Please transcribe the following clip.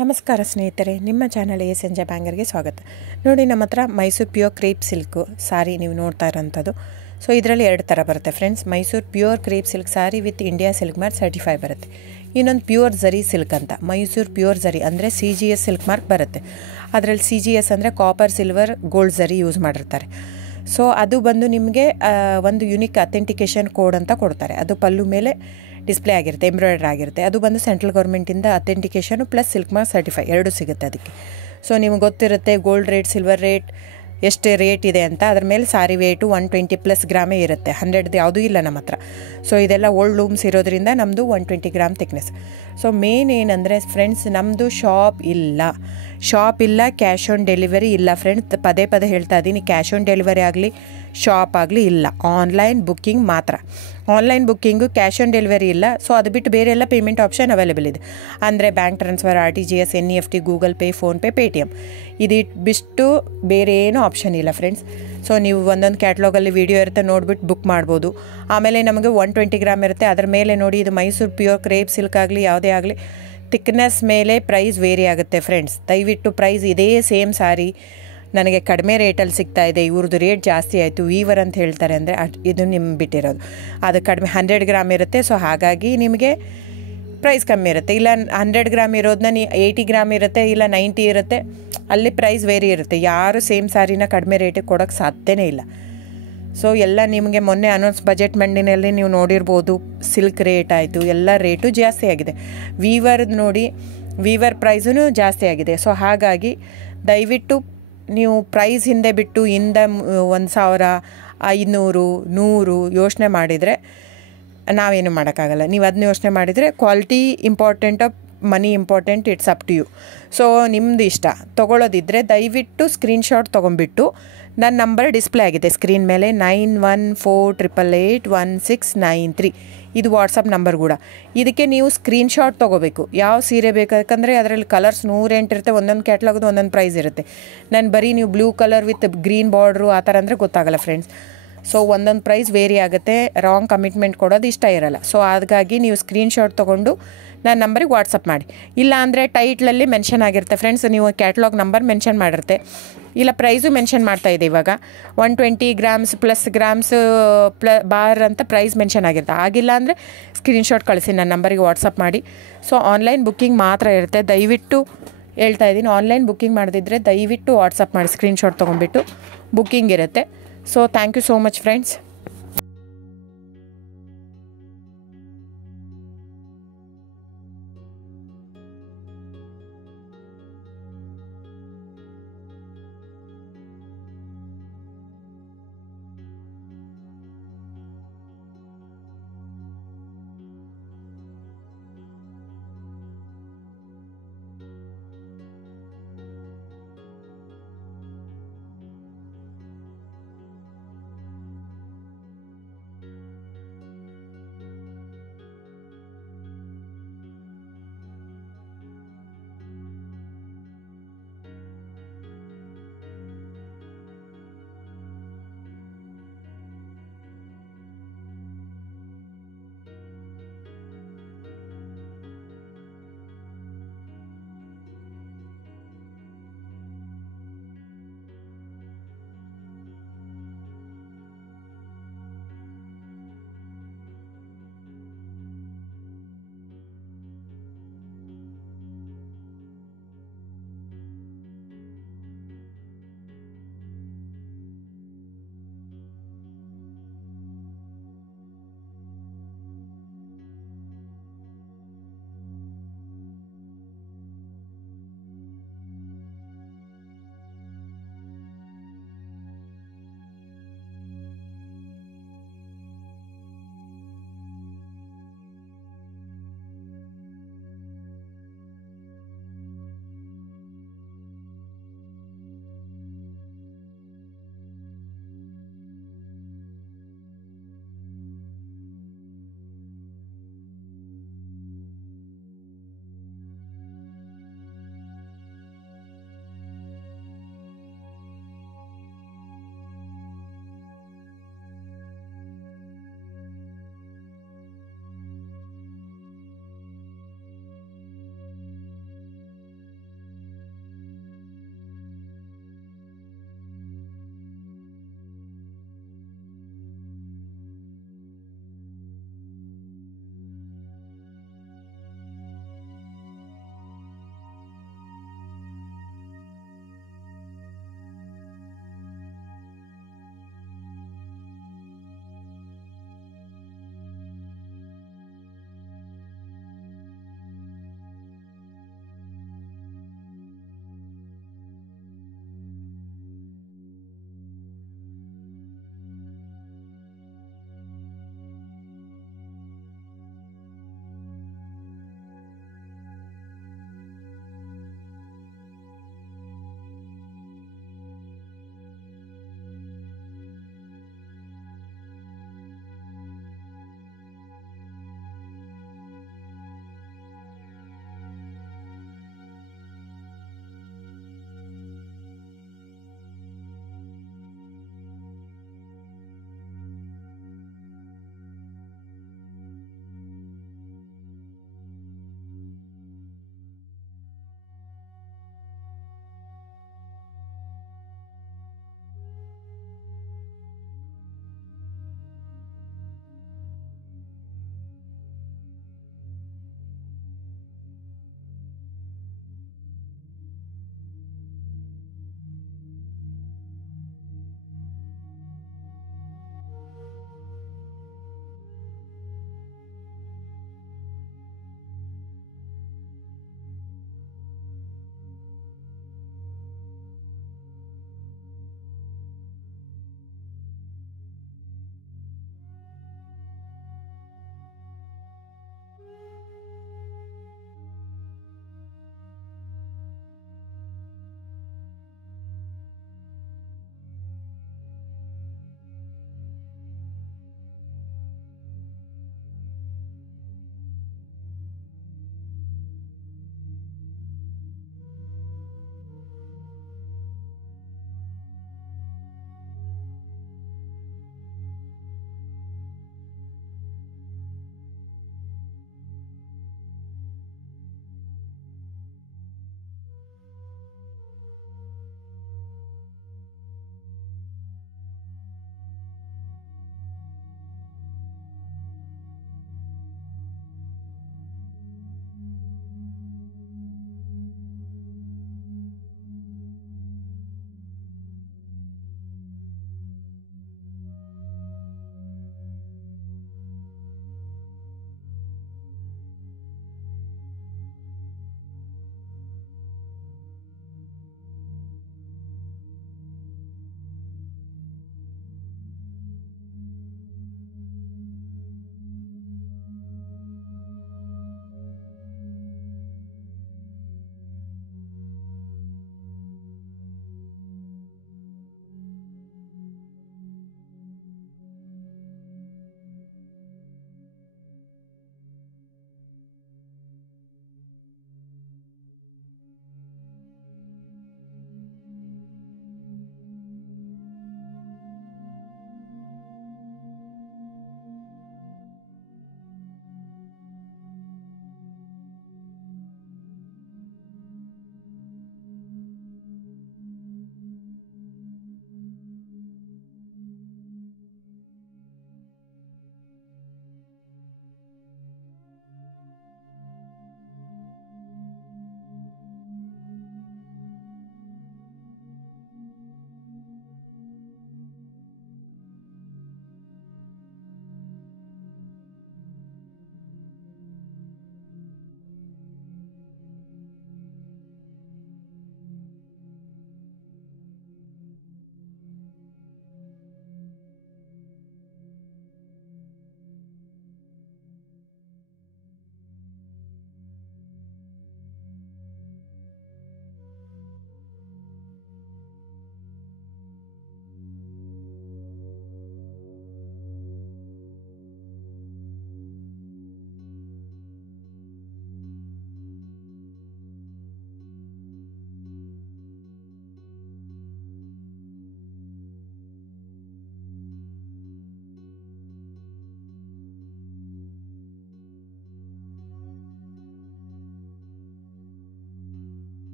ನಮಸ್ಕಾರ ಸ್ನೇಹಿತರೆ, ನಿಮ್ಮ ಚಾನಲ್ ಸಂಜೆ ಬ್ಯಾಂಗರ್ಗೆ ಸ್ವಾಗತ. ನೋಡಿ, ನಮ್ಮ ಹತ್ರ ಮೈಸೂರು ಪ್ಯೂರ್ ಕ್ರೇಪ್ ಸಿಲ್ಕು ಸಾರಿ ನೀವು ನೋಡ್ತಾ ಇರೋಂಥದ್ದು. ಸೊ ಇದರಲ್ಲಿ ಎರಡು ಥರ ಬರುತ್ತೆ friends. Mysuru pure crepe silk sorry with India silk mark certify ಬರುತ್ತೆ. ಇನ್ನೊಂದು ಪ್ಯೂರ್ ಝರಿ ಸಿಲ್ಕ್ ಅಂತ, ಮೈಸೂರು ಪ್ಯೂರ್ ಝರಿ ಅಂದರೆ CGS ಸಿಲ್ಕ್ ಮಾರ್ಕ್ ಬರುತ್ತೆ. ಅದರಲ್ಲಿ CGS ಅಂದರೆ ಕಾಪರ್, ಸಿಲ್ವರ್, ಗೋಲ್ಡ್ ಝರಿ ಯೂಸ್ ಮಾಡಿರ್ತಾರೆ. ಸೊ ಅದು ಬಂದು ನಿಮಗೆ ಒಂದು ಯುನಿಕ್ ಅಥೆಂಟಿಕೇಷನ್ ಕೋಡ್ ಅಂತ ಕೊಡ್ತಾರೆ. ಅದು ಪಲ್ಲು ಮೇಲೆ ಡಿಸ್ಪ್ಲೇ ಆಗಿರುತ್ತೆ, ಎಂಬ್ರಾಯ್ಡ್ರಿ ಆಗಿರುತ್ತೆ. ಅದು ಬಂದು ಸೆಂಟ್ರಲ್ ಗೌರ್ಮೆಂಟಿಂದ ಅಥೆಂಟಿಕೇಷನು ಪ್ಲಸ್ ಸಿಲ್ಕ್ ಮಾರ್ಕ್ ಸರ್ಟಿಫೈ ಎರಡೂ ಸಿಗುತ್ತೆ ಅದಕ್ಕೆ. ಸೊ ನಿಮ್ಗೆ ಗೊತ್ತಿರುತ್ತೆ ಗೋಲ್ಡ್ ರೇಟ್, ಸಿಲ್ವರ್ ರೇಟ್ ಎಷ್ಟು ರೇಟ್ ಇದೆ ಅಂತ. ಅದ್ರ ಮೇಲೆ ಸಾರಿ ವೇಟು 120+ ಗ್ರಾಮೇ ಇರುತ್ತೆ, 100 ಯಾವುದೂ ಇಲ್ಲ ನಮ್ಮ ಹತ್ರ. ಸೊ ಇದೆಲ್ಲ ಓಲ್ಡ್ ಲೂಮ್ಸ್ ಇರೋದ್ರಿಂದ ನಮ್ಮದು 120 ಗ್ರಾಮ್ ಥಿಕ್ನೆಸ್. ಸೊ ಮೇನ್ ಏನಂದರೆ ಫ್ರೆಂಡ್ಸ್, ನಮ್ಮದು ಶಾಪ್ ಇಲ್ಲ, ಕ್ಯಾಶ್ ಆನ್ ಡೆಲಿವರಿ ಇಲ್ಲ ಫ್ರೆಂಡ್ಸ್. ಪದೇ ಹೇಳ್ತಾ ಇದ್ದೀನಿ, ಕ್ಯಾಶ್ ಆನ್ ಡೆಲಿವರಿ ಆಗಲಿ ಶಾಪ್ ಆಗಲಿ ಇಲ್ಲ, ಆನ್ಲೈನ್ ಬುಕ್ಕಿಂಗ್ ಮಾತ್ರ. Online booking, cash on delivery ಇಲ್ಲ. ಸೊ ಅದು ಬಿಟ್ಟು ಬೇರೆ ಎಲ್ಲ ಪೇಮೆಂಟ್ ಆಪ್ಷನ್ ಅವೈಲೇಬಲ್ ಇದೆ. ಅಂದರೆ bank transfer, RTGS, NEFT, Google pay, PhonePe, Paytm. ಇದು ಬಿಟ್ಟು ಬೇರೆ ಏನೂ ಆಪ್ಷನ್ ಇಲ್ಲ ಫ್ರೆಂಡ್ಸ್. ಸೊ ನೀವು ಒಂದೊಂದು ಕ್ಯಾಟ್ಲಾಗಲ್ಲಿ ವೀಡಿಯೋ ಇರುತ್ತೆ, ನೋಡಿಬಿಟ್ಟು ಬುಕ್ ಮಾಡ್ಬೋದು. ಆಮೇಲೆ ನಮಗೆ 120 ಗ್ರಾಮ್ ಇರುತ್ತೆ. ಅದರ ಮೇಲೆ ನೋಡಿ, ಇದು ಮೈಸೂರು ಪ್ಯೂರ್ ಕ್ರೇಪ್ ಸಿಲ್ಕ್ ಆಗಲಿ ಯಾವುದೇ ಆಗಲಿ ಥಿಕ್ನೆಸ್ ಮೇಲೆ ಪ್ರೈಸ್ ವೇರಿ ಆಗುತ್ತೆ ಫ್ರೆಂಡ್ಸ್. ದಯವಿಟ್ಟು ಪ್ರೈಸ್ ಇದೇ ಸೇಮ್ ಸಾರಿ ನನಗೆ ಕಡಿಮೆ ರೇಟಲ್ಲಿ ಸಿಗ್ತಾ ಇದೆ, ಇವ್ರದ್ದು ರೇಟ್ ಜಾಸ್ತಿ ಆಯಿತು ವೀವರ್ ಅಂತ ಹೇಳ್ತಾರೆ ಅಂದರೆ ಇದು ನಿಮ್ಗೆ ಬಿಟ್ಟಿರೋದು. ಅದು ಕಡಿಮೆ 100 ಗ್ರಾಮ್ ಇರುತ್ತೆ. ಸೊ ಹಾಗಾಗಿ ನಿಮಗೆ ಪ್ರೈಸ್ ಕಮ್ಮಿ ಇರುತ್ತೆ. ಇಲ್ಲ 100 ಗ್ರಾಮ್ ಇರೋದನ್ನ 80 ಗ್ರಾಮ್ ಇರುತ್ತೆ, ಇಲ್ಲ 90 ಇರುತ್ತೆ, ಅಲ್ಲಿ ಪ್ರೈಸ್ ವೇರಿ ಇರುತ್ತೆ. ಯಾರು ಸೇಮ್ ಸಾರಿನ ಕಡಿಮೆ ರೇಟಿಗೆ ಕೊಡೋಕ್ಕೆ ಸಾಧ್ಯನೇ ಇಲ್ಲ. ಸೊ ಎಲ್ಲ ನಿಮಗೆ ಮೊನ್ನೆ ಅನೌನ್ಸ್ ಬಜೆಟ್ ಮಂಡಿನಲ್ಲಿ ನೀವು ನೋಡಿರ್ಬೋದು, ಸಿಲ್ಕ್ ರೇಟ್ ಆಯಿತು, ಎಲ್ಲ ರೇಟು ಜಾಸ್ತಿ ಆಗಿದೆ. ವೀವರ್ದು ನೋಡಿ, ವೀವರ್ ಪ್ರೈಸೂ ಜಾಸ್ತಿ ಆಗಿದೆ. ಸೊ ಹಾಗಾಗಿ ದಯವಿಟ್ಟು ನೀವು ಪ್ರೈಸ್ ಹಿಂದೆ ಬಿಟ್ಟು 1,000, 500, 100 ಯೋಚನೆ ಮಾಡಿದರೆ ನಾವೇನು ಮಾಡೋಕ್ಕಾಗಲ್ಲ. ನೀವು ಅದನ್ನ ಯೋಚನೆ ಮಾಡಿದರೆ quality important, money important, it's up to you. So ನಿಮ್ಮದು ಇಷ್ಟ. ತೊಗೊಳ್ಳೋದಿದ್ದರೆ ದಯವಿಟ್ಟು ಸ್ಕ್ರೀನ್ಶಾಟ್ ತೊಗೊಂಬಿಟ್ಟು, ನನ್ನ ನಂಬರ್ ಡಿಸ್ಪ್ಲೇ ಆಗಿದೆ ಸ್ಕ್ರೀನ್ ಮೇಲೆ, 9148881693. ಇದು ವಾಟ್ಸಪ್ ನಂಬರ್ ಕೂಡ. ಇದಕ್ಕೆ ನೀವು ಸ್ಕ್ರೀನ್ಶಾಟ್ ತೊಗೋಬೇಕು. ಯಾವ ಸೀರೆ ಬೇಕಂದರೆ ಅದರಲ್ಲಿ ಕಲರ್ಸ್ 108 ಇರುತ್ತೆ, ಒಂದೊಂದು ಕ್ಯಾಟ್ಲಾಗದು ಒಂದೊಂದು ಪ್ರೈಸ್ ಇರುತ್ತೆ. ನಾನು ಬರೀ ನೀವು blue colour with green border ಆ ಥರ ಅಂದರೆ ಗೊತ್ತಾಗಲ್ಲ ಫ್ರೆಂಡ್ಸ್. ಸೊ ಒಂದೊಂದು ಪ್ರೈಸ್ ವೇರಿ ಆಗುತ್ತೆ, ರಾಂಗ್ ಕಮಿಟ್ಮೆಂಟ್ ಕೊಡೋದು ಇಷ್ಟ ಇರಲ್ಲ. ಸೊ ಹಾಗಾಗಿ ನೀವು ಸ್ಕ್ರೀನ್ಶಾಟ್ ತೊಗೊಂಡು ನನ್ನ ನಂಬರಿಗೆ ವಾಟ್ಸಪ್ ಮಾಡಿ. ಇಲ್ಲ ಅಂದರೆ ಟೈಟ್ಲಲ್ಲಿ ಮೆನ್ಷನ್ ಆಗಿರುತ್ತೆ ಫ್ರೆಂಡ್ಸ್, ನೀವು ಕ್ಯಾಟ್ಲಾಗ್ ನಂಬರ್ ಮೆನ್ಷನ್ ಮಾಡಿರುತ್ತೆ, ಇಲ್ಲ ಪ್ರೈಸು ಮೆನ್ಷನ್ ಮಾಡ್ತಾಯಿದೆ. ಇವಾಗ 120 ಗ್ರಾಮ್ಸ್ ಪ್ಲಸ್ ಗ್ರಾಮ್ಸ್ ಬಾರ್ ಅಂತ ಪ್ರೈಸ್ ಮೆನ್ಷನ್ ಆಗಿರುತ್ತೆ. ಆಗಿಲ್ಲ ಅಂದರೆ ಸ್ಕ್ರೀನ್ಶಾಟ್ ಕಳಿಸಿ, ನನ್ನ ನಂಬರಿಗೆ ವಾಟ್ಸಪ್ ಮಾಡಿ. ಸೊ ಆನ್ಲೈನ್ ಬುಕ್ಕಿಂಗ್ ಮಾತ್ರ ಇರುತ್ತೆ. ದಯವಿಟ್ಟು ಹೇಳ್ತಾ ಇದ್ದೀನಿ, ಆನ್ಲೈನ್ ಬುಕ್ಕಿಂಗ್ ಮಾಡದಿದ್ದರೆ ದಯವಿಟ್ಟು ವಾಟ್ಸಪ್ ಮಾಡಿ, ಸ್ಕ್ರೀನ್ಶಾಟ್ ತೊಗೊಂಡ್ಬಿಟ್ಟು ಬುಕ್ಕಿಂಗ್ ಇರುತ್ತೆ. So thank you so much friends.